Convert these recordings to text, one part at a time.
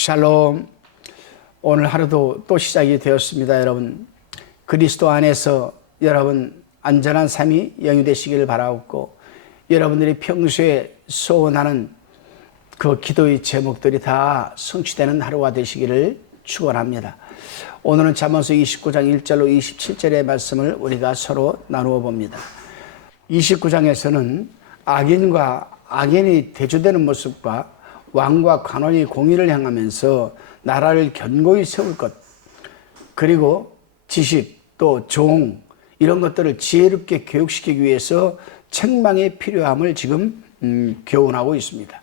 샬롬. 오늘 하루도 또 시작이 되었습니다. 여러분, 그리스도 안에서 여러분 안전한 삶이 영위되시기를 바라옵고, 여러분들이 평소에 소원하는 그 기도의 제목들이 다 성취되는 하루가 되시기를 축원합니다. 오늘은 잠언서 29장 1절로 27절의 말씀을 우리가 서로 나누어 봅니다. 29장에서는 악인과 악인이 대조되는 모습과 왕과 관원이 공의를 행하면서 나라를 견고히 세울 것, 그리고 지식 또 종 이런 것들을 지혜롭게 교육시키기 위해서 책망이 필요함을 지금 교훈하고 있습니다.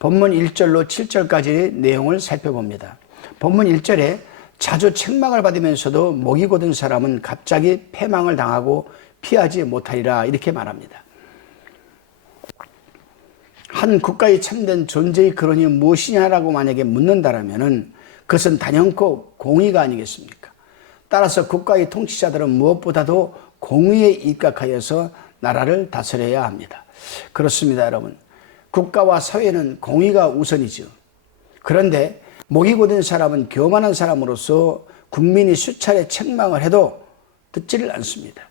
본문 1절로 7절까지의 내용을 살펴봅니다. 본문 1절에 자주 책망을 받으면서도 목이 곧은 사람은 갑자기 패망을 당하고 피하지 못하리라, 이렇게 말합니다. 한 국가의 참된 존재의 근원이 무엇이냐라고 만약에 묻는다라면은 그것은 단연코 공의가 아니겠습니까? 따라서 국가의 통치자들은 무엇보다도 공의에 입각하여서 나라를 다스려야 합니다. 그렇습니다, 여러분. 국가와 사회는 공의가 우선이죠. 그런데 목이 곧은 사람은 교만한 사람으로서 국민이 수차례 책망을 해도 듣지를 않습니다.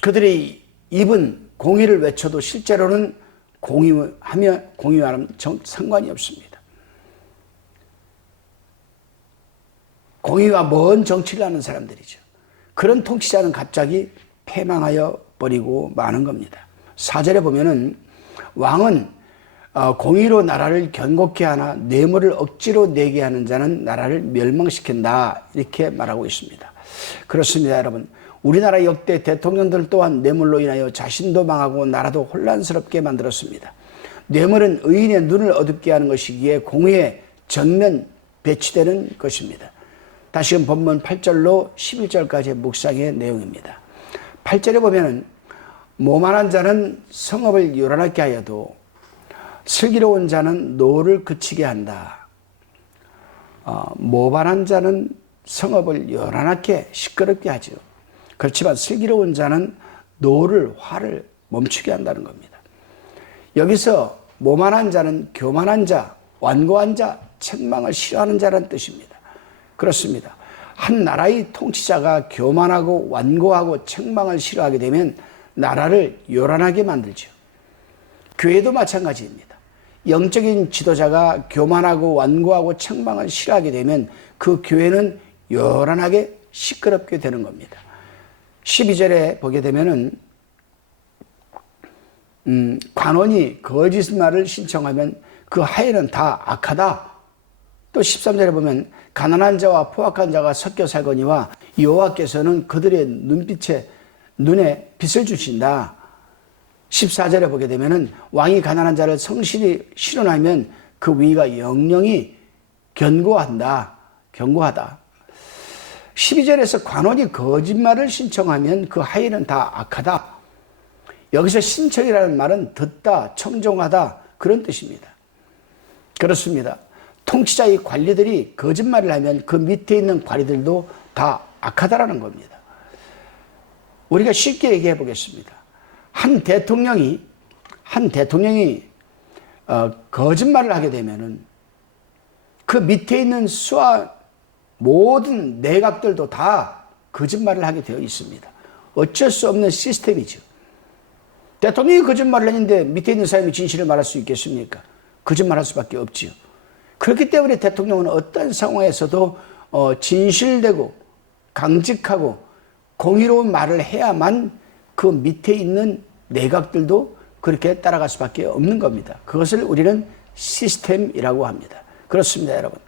그들이 입은 공의를 외쳐도 실제로는 공의와는 상관이 없습니다. 공의와 먼 정치를 하는 사람들이죠. 그런 통치자는 갑자기 패망하여 버리고 마는 겁니다. 4절에 보면은 왕은 공의로 나라를 견고케 하나 뇌물을 억지로 내게 하는 자는 나라를 멸망시킨다, 이렇게 말하고 있습니다. 그렇습니다, 여러분. 우리나라 역대 대통령들 또한 뇌물로 인하여 자신도 망하고 나라도 혼란스럽게 만들었습니다. 뇌물은 의인의 눈을 어둡게 하는 것이기에 공의에 전면 배치되는 것입니다. 다시금 본문 8절로 11절까지의 묵상의 내용입니다. 8절에 보면 모만한 자는 성읍을 요란하게 하여도 슬기로운 자는 노를 그치게 한다. 모만한 자는 성읍을 요란하게 시끄럽게 하죠. 그렇지만 슬기로운 자는 노를, 화를 멈추게 한다는 겁니다. 여기서 모만한 자는 교만한 자, 완고한 자, 책망을 싫어하는 자라는 뜻입니다. 그렇습니다. 한 나라의 통치자가 교만하고 완고하고 책망을 싫어하게 되면 나라를 요란하게 만들죠. 교회도 마찬가지입니다. 영적인 지도자가 교만하고 완고하고 책망을 싫어하게 되면 그 교회는 요란하게 시끄럽게 되는 겁니다. 12절에 보게 되면은 관원이 거짓말을 신청하면 그 하에는 다 악하다. 또 13절에 보면 가난한 자와 포악한 자가 섞여 살거니와 여호와께서는 그들의 눈에 빛을 주신다. 14절에 보게 되면은 왕이 가난한 자를 성실히 실현하면 그 위가 영영이 견고하다. 12절에서 관원이 거짓말을 신청하면 그 하에는 다 악하다. 여기서 신청이라는 말은 듣다, 청종하다, 그런 뜻입니다. 그렇습니다. 통치자의 관리들이 거짓말을 하면 그 밑에 있는 관리들도 다 악하다라는 겁니다. 우리가 쉽게 얘기해 보겠습니다. 한 대통령이 거짓말을 하게 되면은 그 밑에 있는 수하 모든 내각들도 다 거짓말을 하게 되어 있습니다. 어쩔 수 없는 시스템이죠. 대통령이 거짓말을 했는데 밑에 있는 사람이 진실을 말할 수 있겠습니까? 거짓말할 수밖에 없지요. 그렇기 때문에 대통령은 어떤 상황에서도 진실되고 강직하고 공의로운 말을 해야만 그 밑에 있는 내각들도 그렇게 따라갈 수밖에 없는 겁니다. 그것을 우리는 시스템이라고 합니다. 그렇습니다, 여러분.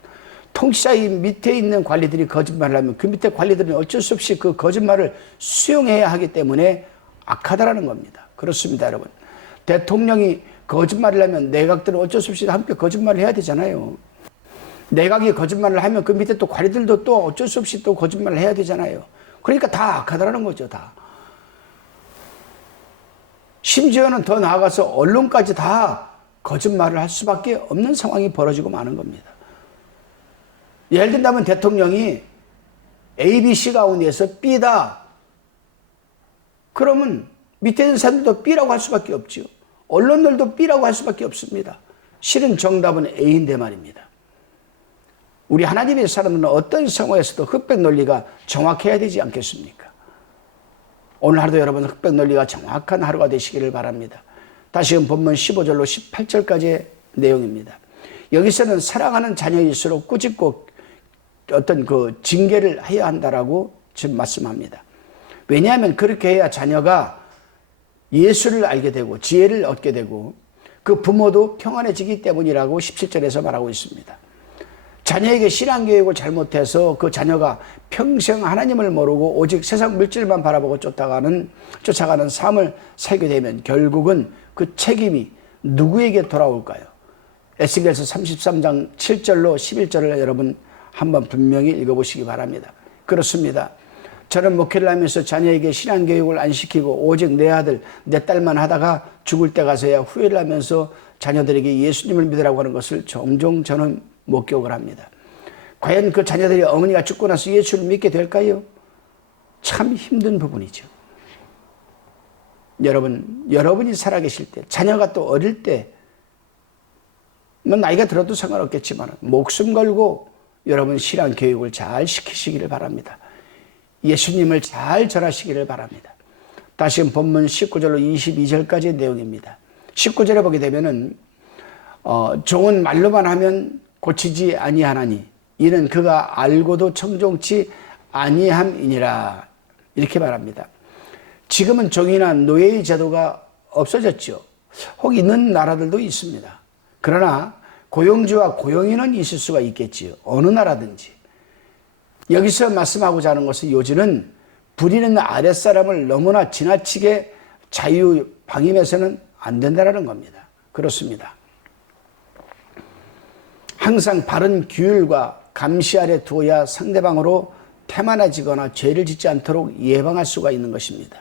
통치자의 밑에 있는 관리들이 거짓말을 하면 그 밑에 관리들은 어쩔 수 없이 그 거짓말을 수용해야 하기 때문에 악하다라는 겁니다. 그렇습니다, 여러분. 대통령이 거짓말을 하면 내각들은 어쩔 수 없이 함께 거짓말을 해야 되잖아요. 내각이 거짓말을 하면 그 밑에 또 관리들도 또 어쩔 수 없이 또 거짓말을 해야 되잖아요. 그러니까 다 악하다라는 거죠, 다. 심지어는 더 나아가서 언론까지 다 거짓말을 할 수밖에 없는 상황이 벌어지고 마는 겁니다. 예를 든다면 대통령이 ABC 가운데서 B다. 그러면 밑에 있는 사람들도 B라고 할 수밖에 없죠. 언론들도 B라고 할 수밖에 없습니다. 실은 정답은 A인데 말입니다. 우리 하나님의 사람들은 어떤 상황에서도 흑백 논리가 정확해야 되지 않겠습니까? 오늘 하루도 여러분 흑백 논리가 정확한 하루가 되시기를 바랍니다. 다시금 본문 15절로 18절까지의 내용입니다. 여기서는 사랑하는 자녀일수록 꾸짖고 어떤 그 징계를 해야 한다라고 지금 말씀합니다. 왜냐하면 그렇게 해야 자녀가 예수를 알게 되고 지혜를 얻게 되고 그 부모도 평안해지기 때문이라고 17절에서 말하고 있습니다. 자녀에게 신앙교육을 잘못해서 그 자녀가 평생 하나님을 모르고 오직 세상 물질만 바라보고 쫓아가는 삶을 살게 되면 결국은 그 책임이 누구에게 돌아올까요? 에스겔서 33장 7절로 11절을 여러분 한번 분명히 읽어보시기 바랍니다. 그렇습니다. 저는 목회를 하면서 자녀에게 신앙교육을 안 시키고 오직 내 아들, 내 딸만 하다가 죽을 때 가서야 후회를 하면서 자녀들에게 예수님을 믿으라고 하는 것을 종종 저는 목격을 합니다. 과연 그 자녀들이 어머니가 죽고 나서 예수를 믿게 될까요? 참 힘든 부분이죠. 여러분이 살아계실 때, 자녀가 또 어릴 때, 나이가 들어도 상관없겠지만 목숨 걸고 여러분 신앙 교육을 잘 시키시기를 바랍니다. 예수님을 잘 전하시기를 바랍니다. 다시 본문 19절로 22절까지의 내용입니다. 19절에 보게 되면은 종은 말로만 하면 고치지 아니하나니 이는 그가 알고도 청종치 아니함이니라 이렇게 말합니다. 지금은 종이나 노예의 제도가 없어졌죠. 혹 있는 나라들도 있습니다. 그러나 고용주와 고용인은 있을 수가 있겠지요. 어느 나라든지. 여기서 말씀하고자 하는 것은 요즘은 부리는 아랫사람을 너무나 지나치게 자유 방임해서는 안 된다는 겁니다. 그렇습니다. 항상 바른 규율과 감시 아래 두어야 상대방으로 태만해지거나 죄를 짓지 않도록 예방할 수가 있는 것입니다.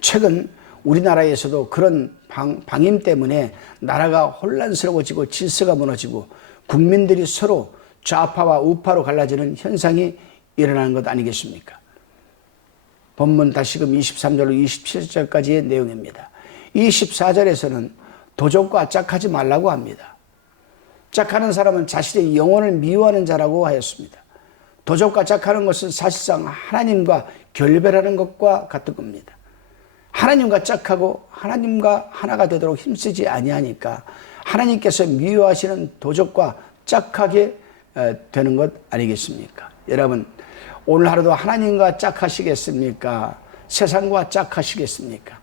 최근 우리나라에서도 그런 방임 때문에 나라가 혼란스러워지고 질서가 무너지고 국민들이 서로 좌파와 우파로 갈라지는 현상이 일어나는 것 아니겠습니까? 본문 다시금 23절로 27절까지의 내용입니다. 24절에서는 도적과 짝하지 말라고 합니다. 짝하는 사람은 자신의 영혼을 미워하는 자라고 하였습니다. 도적과 짝하는 것은 사실상 하나님과 결별하는 것과 같은 겁니다. 하나님과 짝하고 하나님과 하나가 되도록 힘쓰지 아니하니까 하나님께서 미워하시는 도적과 짝하게 되는 것 아니겠습니까? 여러분 오늘 하루도 하나님과 짝하시겠습니까? 세상과 짝하시겠습니까?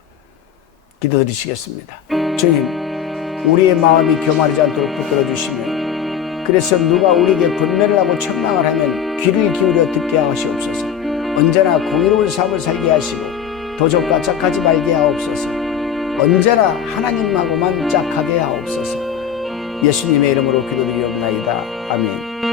기도드리시겠습니다. 주님, 우리의 마음이 교만하지 않도록 붙들어 주시며 그래서 누가 우리에게 권면을 하고 책망을 하면 귀를 기울여 듣게 하시옵소서. 언제나 공의로운 삶을 살게 하시고 도적과 짝하지 말게 하옵소서. 언제나 하나님하고만 짝하게 하옵소서. 예수님의 이름으로 기도드리옵나이다. 아멘.